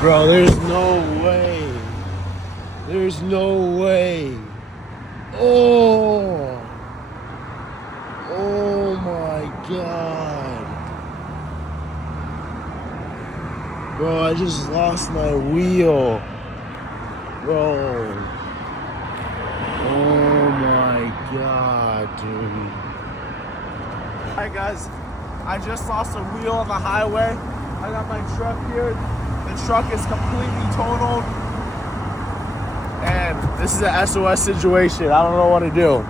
Bro, there's no way. There's no way. Oh. Oh my God. Bro, I just lost my wheel. Bro. Oh my God, dude. Alright guys, I just lost a wheel on the highway. I got my truck here. The truck is completely totaled. And this is an SOS situation. I don't know what to do.